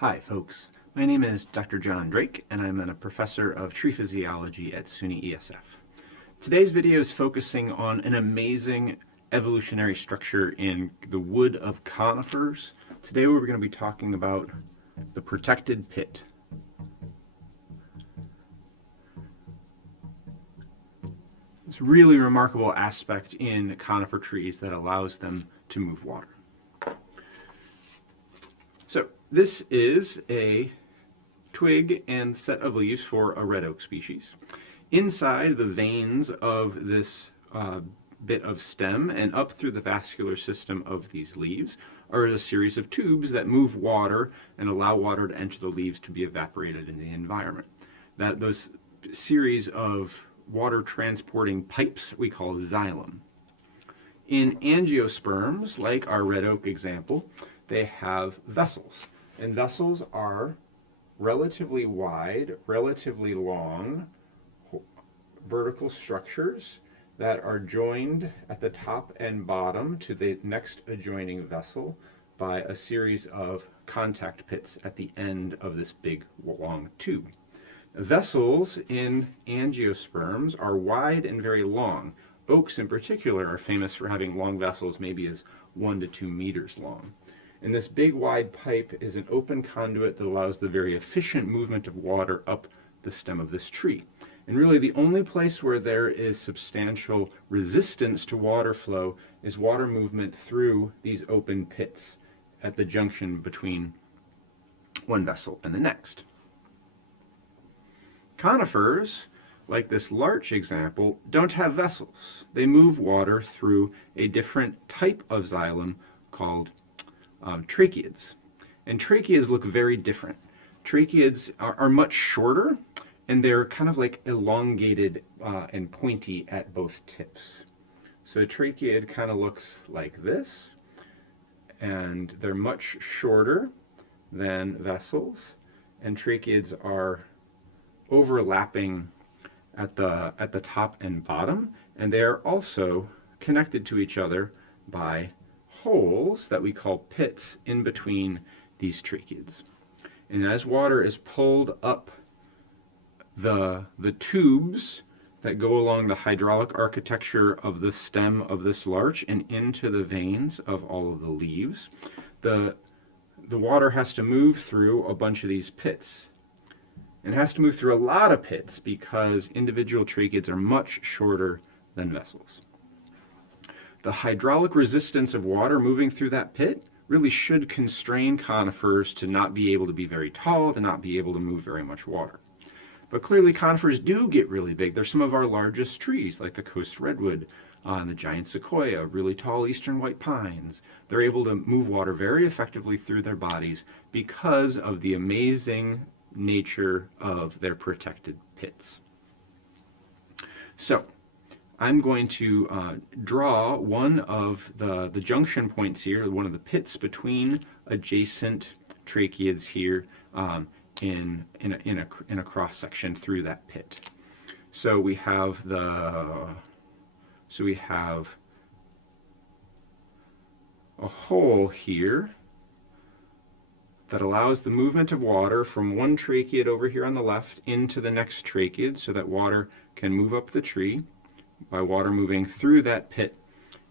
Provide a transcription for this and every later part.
Hi folks, my name is Dr. John Drake and I'm a professor of tree physiology at SUNY ESF. Today's video is focusing on an amazing evolutionary structure in the wood of conifers. Today we're going to be talking about the protected pit. It's a really remarkable aspect in conifer trees that allows them to move water. So this is a twig and set of leaves for a red oak species. Inside the veins of this bit of stem and up through the vascular system of these leaves are a series of tubes that move water and allow water to enter the leaves to be evaporated in the environment. Those series of water transporting pipes we call xylem. In angiosperms, like our red oak example, they have vessels. And vessels are relatively wide, relatively long vertical structures that are joined at the top and bottom to the next adjoining vessel by a series of contact pits at the end of this big long tube. Vessels in angiosperms are wide and very long. Oaks in particular are famous for having long vessels, maybe as 1 to 2 meters long. And this big wide pipe is an open conduit that allows the very efficient movement of water up the stem of this tree. And really the only place where there is substantial resistance to water flow is water movement through these open pits at the junction between one vessel and the next. Conifers, like this larch example, don't have vessels. They move water through a different type of xylem called tracheids. And tracheids look very different. Tracheids are much shorter, and they're kind of like elongated and pointy at both tips. So a tracheid kind of looks like this, and they're much shorter than vessels, and tracheids are overlapping at the top and bottom, and they are also connected to each other by holes that we call pits in between these tracheids. And as water is pulled up the tubes that go along the hydraulic architecture of the stem of this larch and into the veins of all of the leaves, the water has to move through a bunch of these pits. And it has to move through a lot of pits because individual tracheids are much shorter than vessels. The hydraulic resistance of water moving through that pit really should constrain conifers to not be able to be very tall, to not be able to move very much water. But clearly conifers do get really big. They're some of our largest trees, like the coast redwood and the giant sequoia, really tall eastern white pines. They're able to move water very effectively through their bodies because of the amazing nature of their protected pits. So I'm going to draw one of the junction points here, one of the pits between adjacent tracheids here in a cross section through that pit. So we have a hole here that allows the movement of water from one tracheid over here on the left into the next tracheid so that water can move up the tree by water moving through that pit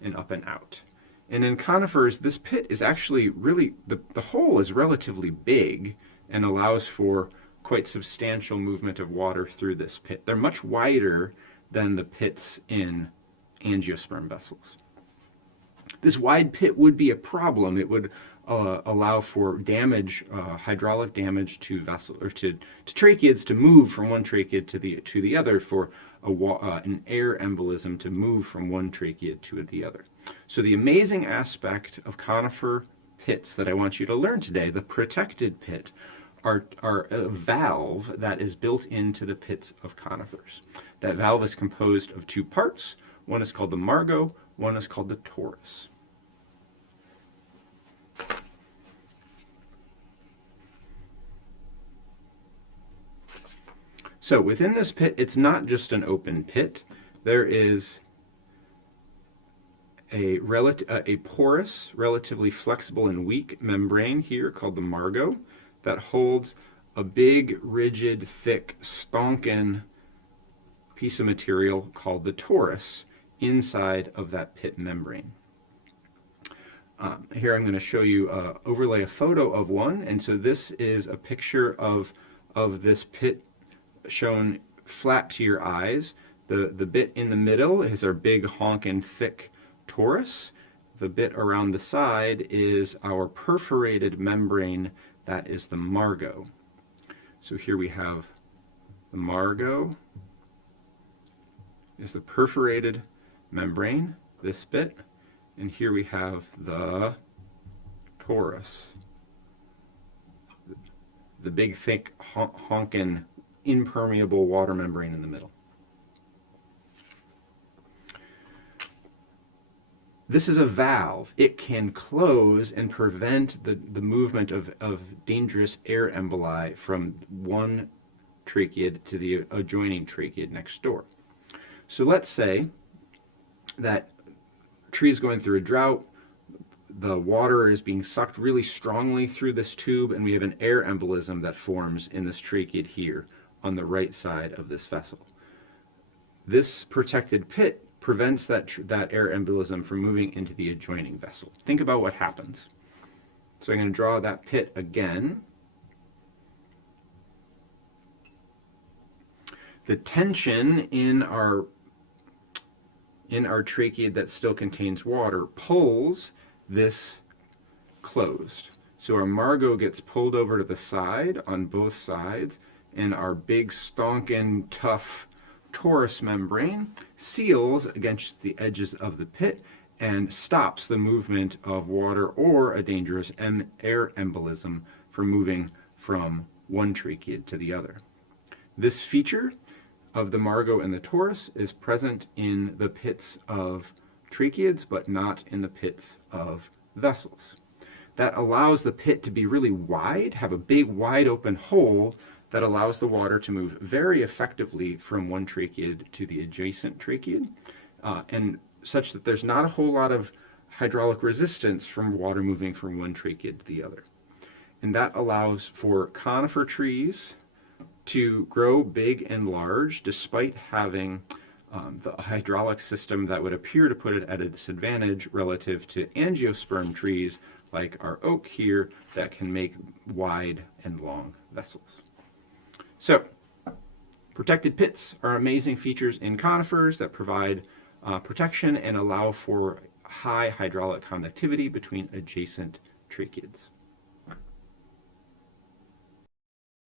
and up and out. And in conifers, this pit is actually really, the hole is relatively big and allows for quite substantial movement of water through this pit. They're much wider than the pits in angiosperm vessels. This wide pit would be a problem. It would allow for damage, hydraulic damage to to tracheids to move from one tracheid to the other, for an air embolism to move from one tracheid to the other. So the amazing aspect of conifer pits that I want you to learn today, the protected pit, are a valve that is built into the pits of conifers. That valve is composed of two parts. One is called the margo, one is called the torus. So within this pit, it's not just an open pit. There is a porous, relatively flexible and weak membrane here called the margo that holds a big, rigid, thick, stonking piece of material called the torus inside of that pit membrane. Here I'm going to show you, overlay a photo of one, and so this is a picture of this pit shown flat to your eyes. The bit in the middle is our big honkin' thick torus. The bit around the side is our perforated membrane, that is the margo. So here we have the margo is the perforated membrane, this bit, and here we have the torus, the big thick honkin' impermeable water membrane in the middle. This is a valve. It can close and prevent the movement of dangerous air emboli from one tracheid to the adjoining tracheid next door. So let's say that tree's going through a drought, the water is being sucked really strongly through this tube, and we have an air embolism that forms in this tracheid here on the right side of this vessel. This protected pit prevents that air embolism from moving into the adjoining vessel. Think about what happens. So I'm going to draw that pit again. The tension in our tracheid that still contains water pulls this closed. So our margo gets pulled over to the side on both sides, and our big stonkin' tough torus membrane seals against the edges of the pit and stops the movement of water or a dangerous air embolism from moving from one tracheid to the other. This feature of the margo and the torus is present in the pits of tracheids, but not in the pits of vessels. That allows the pit to be really wide, have a big wide open hole that allows the water to move very effectively from one tracheid to the adjacent tracheid, and such that there's not a whole lot of hydraulic resistance from water moving from one tracheid to the other. And that allows for conifer trees to grow big and large despite having the hydraulic system that would appear to put it at a disadvantage relative to angiosperm trees like our oak here that can make wide and long vessels. So, protected pits are amazing features in conifers that provide protection and allow for high hydraulic conductivity between adjacent tracheids.